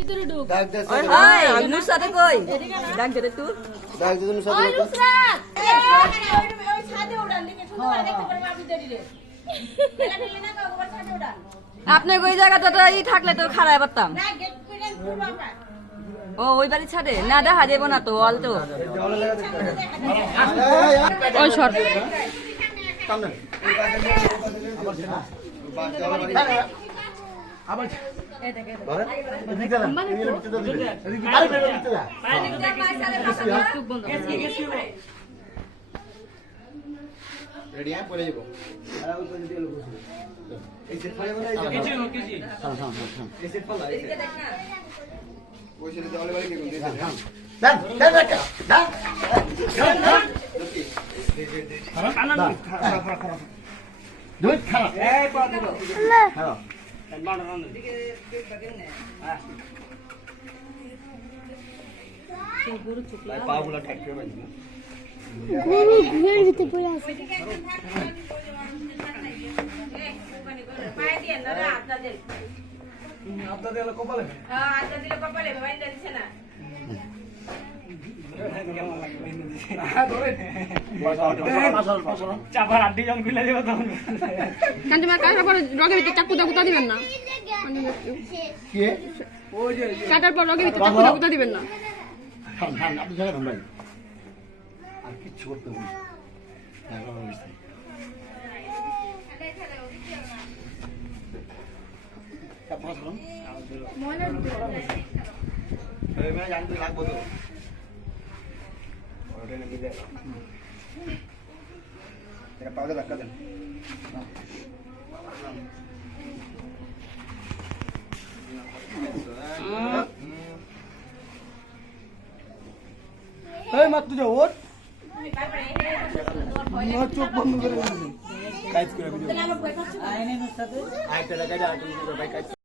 ভিতরে ঢুক ডাক দে ওই হাই নুসরাত কই ডাক দে রে তুই ডাক দে নুসরাত ওই নুসরাত ওই ছাদে ওড়ান দেখে সুন্দর করে দেখতে পারবে আপনি দেরিলে এলা নিলে না তো ওর ছাদে ওড়ান আপনি ওই জায়গাটা ই থাকলে তো খারাপ পারতাম না গেট করে ঘুরবো আমরা ও ওই বাড়ি ছাড়ে না দেখা দেব না তো অল তো ওই শর্ট আবার রেডি হ্যাঁ পরে যাব এই সেট ফলে বলে এই সেট ফলা এই সেট ওই সেট দেওয়ালে বাড়ি কি কোন দিছে দান দান দান দুই খারাপ এই পা দিব খারাপ পাগুলা ঠেক করে বাজি গরু ঘুরের ভিতরে পড়ে আছে পায়ে দিয়ে না আদা দেন আদা দিলে কপালে হ্যাঁ আদা দিলে কপালে বাইন্দা দিছে না চাপার আড্ডি জন খুলে দেব তখন কান্তি মার কাটার পর রগের ভিতরে চাকু দাকুতা দিবেন না কে ওই যে কাটার পর রগের ভিতরে চাকু দাকুতা দিবেন না থাম থাম আপনি জায়গা থাম ভাই আর কিচ্ছু করতে হবে না জানতে লাগবো তো পাউডার ধাক্কা দেন এই মাত্র যা ওর চোখ বন্ধ করে কাজ করে